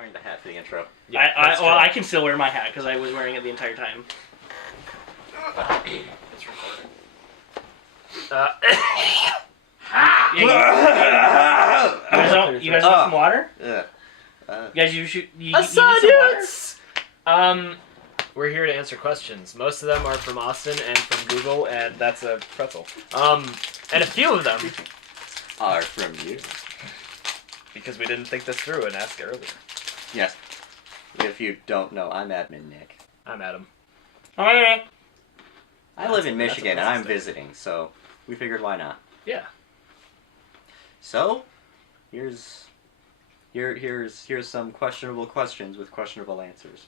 wearing the hat for the intro. Yeah, I can still wear my hat because I was wearing it the entire time. It's recording. You guys want some water? Yeah. You guys, you need some water? We're here to answer questions. Most of them are from Austin and from Google, and that's a pretzel. And a few of them Are from you. because we didn't think this through and ask earlier. Yes. If you don't know, I'm Admin Nick. I'm Adam. Okay. I live in That's Michigan a and I'm positive. visiting, so we figured why not. Yeah. So, here's some questionable questions with questionable answers.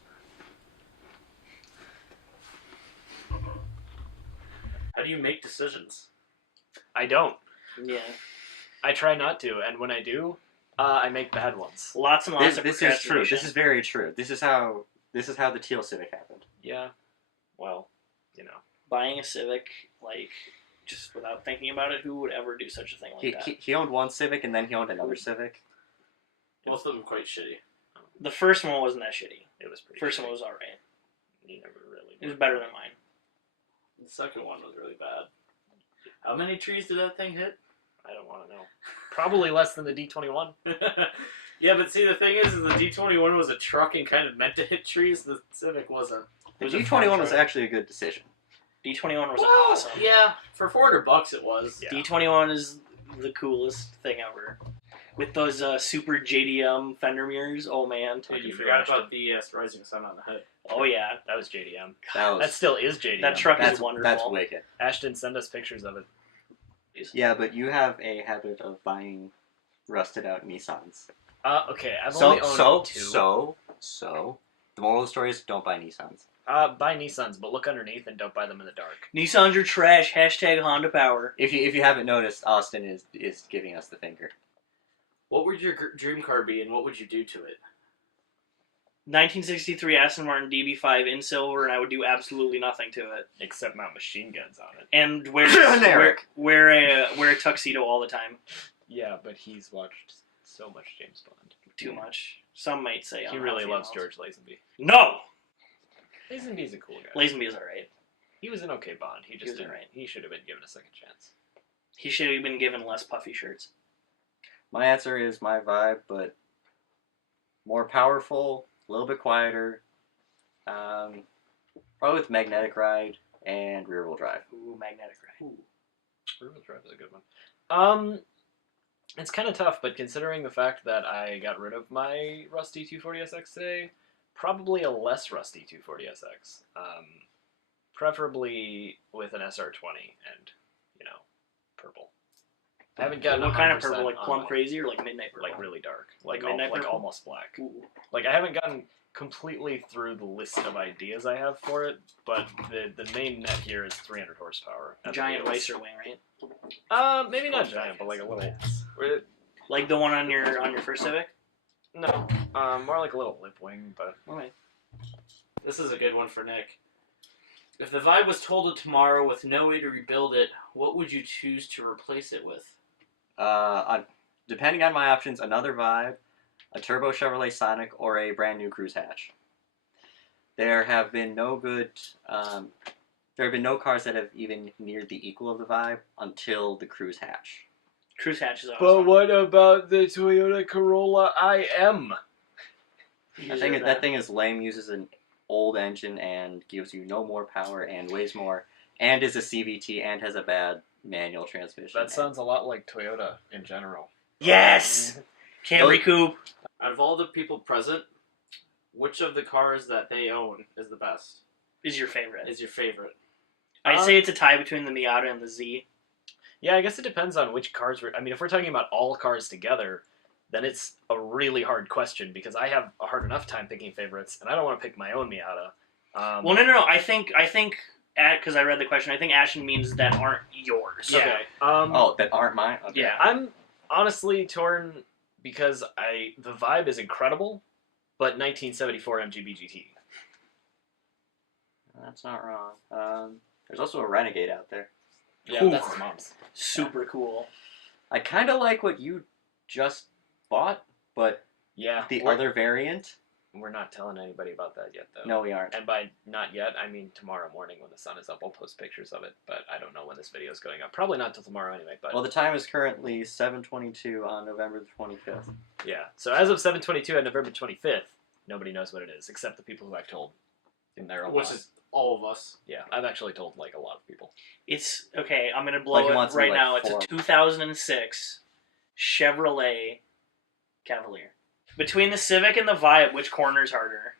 How do you make decisions? I don't. Yeah. I try not to, and when I do, I make bad ones. Lots and lots of This is true. procrastination. This is very true. This is how the teal Civic happened. Yeah. Well, you know. Buying a Civic, like, just without thinking about it, who would ever do such a thing like that? He owned one Civic and then he owned another Civic. Both of them quite shitty. The first one wasn't that shitty. It was pretty First shitty. one was alright. You never really It was better than mine. The second one was really bad. How many trees did that thing hit? I don't want to know. Probably less than the D21. Yeah, but see, the thing is the D21 was a truck and kind of meant to hit trees. The Civic wasn't. The It was a G21 farm was truck. actually a good decision. D21 was Well, awesome. yeah, for $400 it was. Yeah. D21 is the coolest thing ever. With those super JDM fender mirrors, oh man. Dude, you forgot about the rising sun on the hood. Oh yeah. That was JDM. That That still is JDM. That truck that's is wonderful. that's wicked. Ashton, send us pictures of it. Yeah, but you have a habit of buying rusted out Nissans. Okay, I've only owned two. So, the moral of the story is don't buy Nissans. Buy Nissans, but look underneath and don't buy them in the dark. Nissans are trash. Hashtag Honda Power. If you haven't noticed, Austin is giving us the finger. What would your dream car be, and what would you do to it? 1963 Aston Martin DB5 in silver, and I would do absolutely nothing to it. Except mount machine guns on it. And Generic. wear a tuxedo all the time. Yeah, but he's watched so much James Bond. Too much. Some might say He really loves George Lazenby. No! Lazenby's a cool guy. Lazenby is alright. He was an okay Bond. He just was didn't. alright. He should have been given a second chance. He should have been given less puffy shirts. My answer is my vibe, but more powerful, a little bit quieter. Probably with magnetic ride and rear wheel drive. Ooh, magnetic ride. Rear-wheel drive is a good one. It's kind of tough, but considering the fact that I got rid of my rusty 240SX today, probably a less rusty 240SX. Preferably with an SR20 and, purple. I haven't gotten What kind of 100% purple? Like on plum my- crazy or like midnight purple? Like really dark, like midnight purple? almost black. Ooh. Like I haven't gotten completely through the list of ideas I have for it, but the main net here is 300 horsepower. at the Giant wheels. racer wing, right? Maybe not giant, but like a little. Like the one on your first Civic? No, more like a little lip wing, but Okay. This is a good one for Nick. If the Vibe was totaled tomorrow with no way to rebuild it, what would you choose to replace it with? Depending on my options, another Vibe, a turbo Chevrolet Sonic, or a brand new Cruise Hatch. There have been no cars that have even neared the equal of the Vibe until the Cruise Hatch. Cruise Hatch is awesome. But what about the Toyota Corolla IM? That thing is lame, uses an old engine and gives you no more power and weighs more, and is a CVT and has a bad manual transmission. That sounds a lot like Toyota in general. Yes! Camry Coupe. Out of all the people present, which of the cars that they own is the best? Is your favorite. Is your favorite? I'd say it's a tie between the Miata and the Z. Yeah, I guess it depends on which cars we're... I mean, if we're talking about all cars together, then it's a really hard question, because I have a hard enough time picking favorites, and I don't want to pick my own Miata. Well, no. I think, because I read the question, I think Ashton means that aren't yours. Yeah. Okay. That aren't mine? Okay. Yeah. I'm honestly torn, because the vibe is incredible, but 1974 MGB GT. That's not wrong. There's also a Renegade out there. Yeah, that's his mom's. Super cool. I kind of like what you just bought, but Yeah. The other variant, We're not telling anybody about that yet, though. no, we aren't. And by not yet, I mean tomorrow morning when the sun is up, I'll post pictures of it. But I don't know when this video is going up. Probably not till tomorrow anyway. But Well, the time is currently 7:22 on November the 25th. yeah. So as of 7:22 on November 25th, nobody knows what it is except the people who I've told in their own Which lives. is all of us. Yeah, I've actually told like a lot of people. It's okay. I'm gonna blow Like, he it wants right to, like, now. It's a form. 2006 Chevrolet Cavalier. Between the Civic and the Vibe, which corner's harder?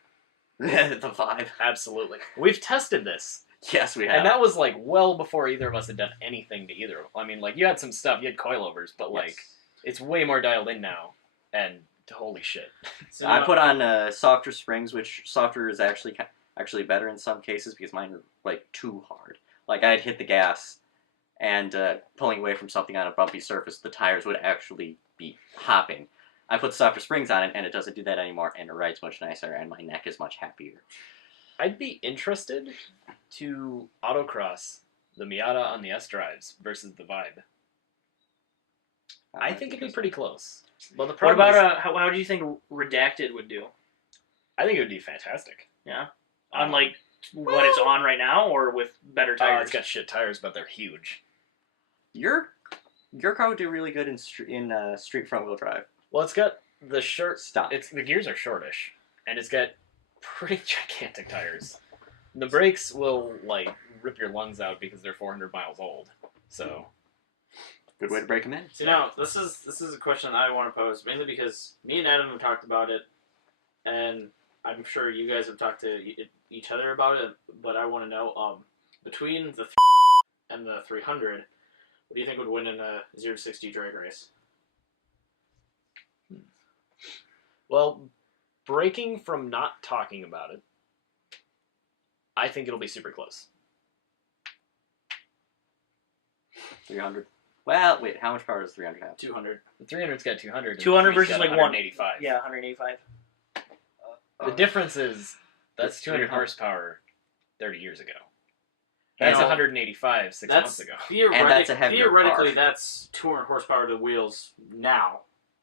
The vibe. Absolutely. We've tested this. Yes, we have. And that was like well before either of us had done anything to either of them. I mean, like you had some stuff, you had coilovers, but like Yes. it's way more dialed in now. And holy shit. So I now- put on softer springs, which softer is actually better in some cases because mine were like too hard. Like I'd hit the gas, and pulling away from something on a bumpy surface, the tires would actually be hopping. I put softer springs on it, and it doesn't do that anymore, and it rides much nicer, and my neck is much happier. I'd be interested to autocross the Miata on the S drives versus the Vibe. I think it'd be pretty close. Well, the What problem about is, how do you think Redacted would do? I think it would be fantastic. Yeah, on like what it's on right now, or with better tires? It's got shit tires, but they're huge. Your car would do really good in street front wheel drive. Well, it's got the short. Stop. The gears are shortish, and it's got pretty gigantic tires. The brakes will like rip your lungs out because they're 400 miles old. So Good way to break them in. So now this is a question I want to pose mainly because me and Adam have talked about it, and I'm sure you guys have talked to each other about it. But I want to know between the and the 300, what do you think would win in a 0 to 60 drag race? well, breaking from not talking about it, I think it'll be super close. 300. Well, wait, how much power does 300 have? 200. The 300's got 200. and the 200 3's versus got like 185. Yeah, 185. The difference is that's It's 200 300. horsepower 30 years ago. And That's No. 185 6 months ago. And that's a heavier theoretically, car. that's 200 horsepower to the wheels now.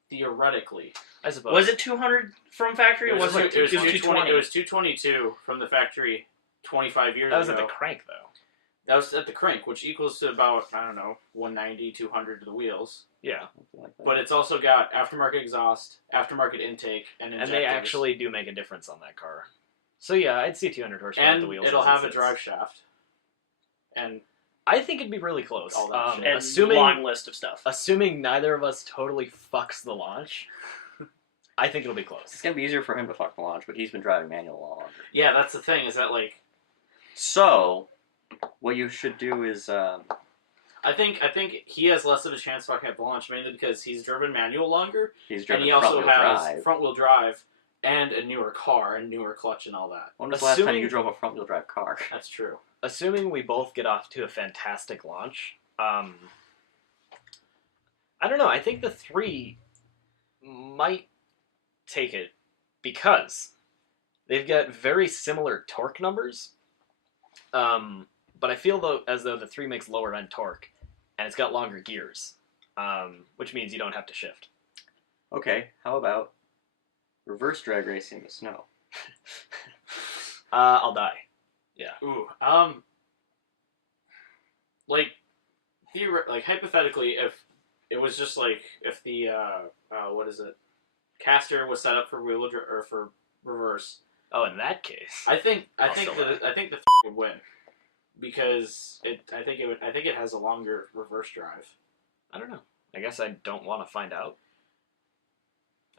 Theoretically. I suppose. Was it 200 from factory? Or was it, it was 220? It was 222 from the factory 25 years That was ago. at the crank, though. That was at the crank, which equals to about, I don't know, 190, 200 to the wheels. Yeah. Something like that. But it's also got aftermarket exhaust, aftermarket intake, and injectors. And they actually do make a difference on that car. So yeah, I'd see 200 horsepower at And the wheels. it'll as have it a sits. drive shaft. And I think it'd be really close. All that shit. And Assuming long list of stuff. assuming neither of us totally fucks the launch, I think it'll be It's close. gonna be easier for him to fuck the launch, but he's been driving manual a lot longer. yeah, that's the thing, is that, like, So, what you should do is, I think he has less of a chance fucking up the launch, mainly because he's driven manual longer, he's and driven he also front-wheel has drive. front-wheel drive, and a newer car, and newer clutch and all that. When was the last time assuming- you drove a front-wheel drive car? That's true. Assuming we both get off to a fantastic launch, I don't know. I think the 3 might take it because they've got very similar torque numbers. But I feel as though the 3 makes lower end torque, and it's got longer gears, which means you don't have to shift. Okay, how about reverse drag racing in the snow? I'll die. Ooh, like hypothetically, if it was just like if the what is it, caster was set up for wheel or for reverse, Oh, in that case, I think I'll still die. the would win because I think it has a longer reverse drive. I don't know. I guess I don't want to find out.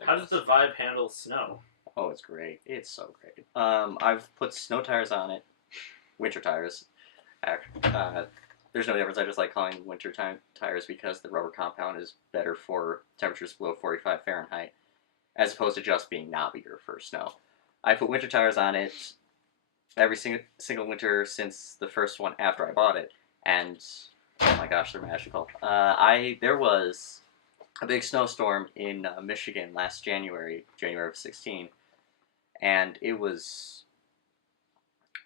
How does the Vibe handle snow? Oh, it's great. It's so great. I've put snow tires on it. Winter tires. There's no difference. I just like calling winter tires because the rubber compound is better for temperatures below 45 Fahrenheit, as opposed to just being knobbier for snow. I put winter tires on it every single winter since the first one after I bought it, and oh my gosh, they're magical. There was a big snowstorm in Michigan last January of 16, and it was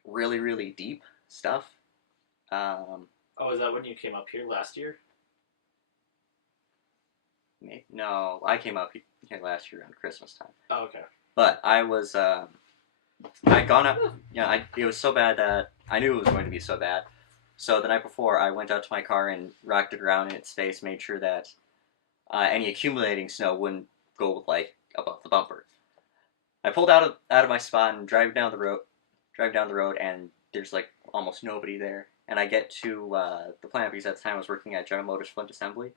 really, really deep stuff. Oh, is that when you came up here last year? No, I came up here last year around Christmas time. Oh, okay. But I was, I'd gone up, it was so bad that I knew it was going to be so bad. So the night before, I went out to my car and rocked it around in its space, made sure that any accumulating snow wouldn't go, like, above the bumper. I pulled out of my spot and drive down the road, and there's, like, almost nobody there. And I get to the plant, because at the time I was working at General Motors Flint Assembly,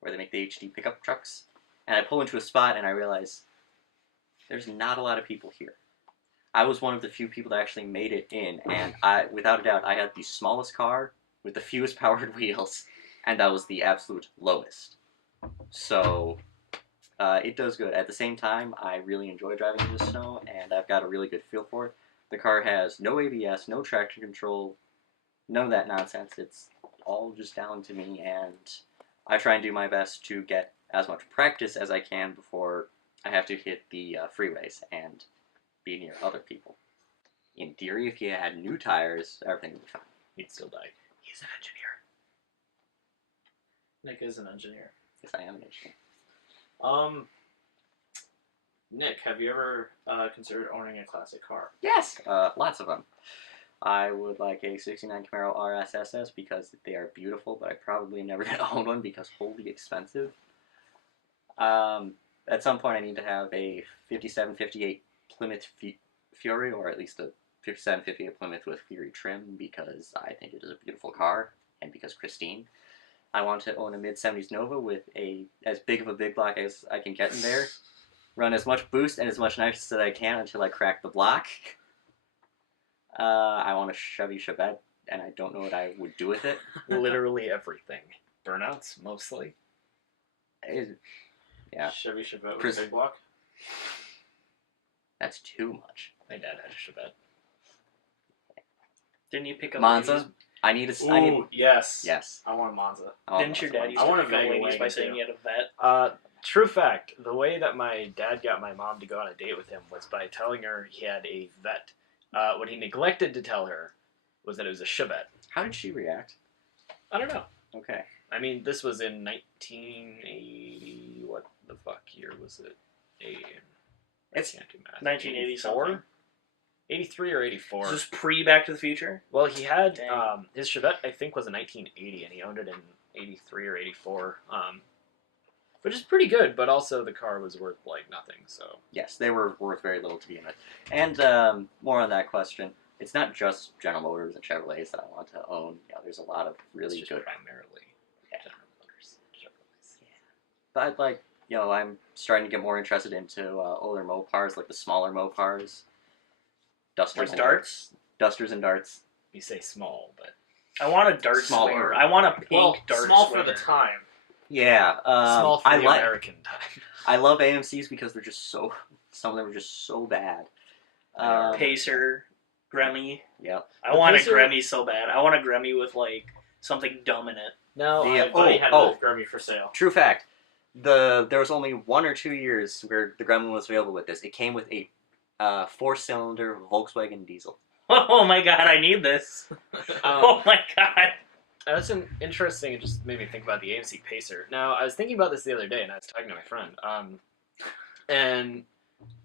where they make the HD pickup trucks. And I pull into a spot, and I realize there's not a lot of people here. I was one of the few people that actually made it in, and without a doubt, I had the smallest car with the fewest powered wheels, and that was the absolute lowest. So, it does good. At the same time, I really enjoy driving in the snow, and I've got a really good feel for it. The car has no ABS, no traction control, none of that nonsense. It's all just down to me, and I try and do my best to get as much practice as I can before I have to hit the freeways and be near other people. In theory, if you had new tires, everything would be fine. He'd still die. He's an engineer. Nick is an engineer. Yes, I am an engineer. Nick, have you ever considered owning a classic car? Yes! Lots of them. I would like a 69 Camaro RSSS because they are beautiful, but I probably never going to own one because holy expensive. At some point I need to have a 57-58 Plymouth Fury, or at least a 57-58 Plymouth with Fury trim, because I think it is a beautiful car, and because Christine. I want to own a mid-70s Nova with as big of a big block as I can get in there, run as much boost and as much nitrous as I can until I crack the block. I want a Chevy Chevette, and I don't know what I would do with it. Literally everything. Burnouts, mostly. Yeah. Chevy Chevette with Chris- a big block? That's too much. My dad had a Chevette. Didn't you pick up Monza? ladies? I need a... Ooh, yes. Yes. I want a Monza. I want Didn't your Monza. dad used I to want a pick up Vega ladies wagon, by saying too. he had a vet? True fact, the way that my dad got my mom to go on a date with him was by telling her he had a vet. What he neglected to tell her was that it was a Chevette. How did she react? I don't know. Okay. I mean, this was in 1980. What the fuck year was it? I It's can't do math. 1980 something. 83 or 84. Is this pre Back to the Future? Well, he had Dang. his Chevette. I think was a 1980, and he owned it in 83 or 84. Which is pretty good, but also the car was worth like nothing. So Yes, they were worth very little to begin with. And more on that question, it's not just General Motors and Chevrolets that I want to own. There's a lot of really it's just good... primarily General Motors, Chevrolets. But I'd like, I'm starting to get more interested into older Mopars, like the smaller Mopars. Dusters Like and darts? Dusters and darts. You say small, but I want a dart Smaller. swimmer. I want a pink dart small swimmer. for the time. Yeah. small for I the like. American time. I love AMCs because they're just so... Some of them are just so bad. Pacer, Gremmy. Yep. I The want Pacer- a Gremmy so bad. I want a Gremmy with like something dumb in it. Now, Yeah. My buddy had oh. a Grammy for sale. True fact. There was only 1 or 2 years where the Gremlin was available with this. It came with a 4-cylinder Volkswagen diesel. Oh my god, I need this. Oh my god. that's an interesting. It just made me think about the AMC Pacer. Now, I was thinking about this the other day, and I was talking to my friend. And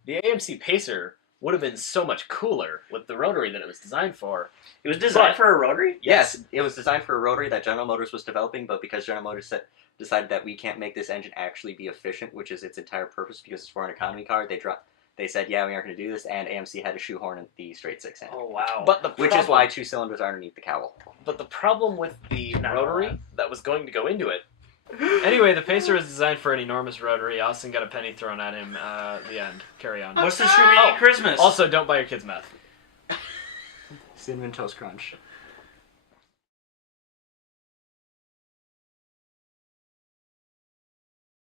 the AMC Pacer would have been so much cooler with the rotary that it was designed for. It was designed But- for a rotary? Yes, it was designed for a rotary that General Motors was developing, but because General Motors decided that we can't make this engine actually be efficient, which is its entire purpose because it's for an economy car, they said, yeah, we aren't going to do this, and AMC had to shoehorn in the straight 6 in. Oh wow. But the Which is why 2 cylinders are underneath the cowl. But the problem with the Not rotary allowed. that was going to go into it. Anyway, the Pacer was designed for an enormous rotary. Austin got a penny thrown at him. The end. Carry on. What's the Shroomity Christmas? Also, don't buy your kids meth. Cinnamon Toast Crunch.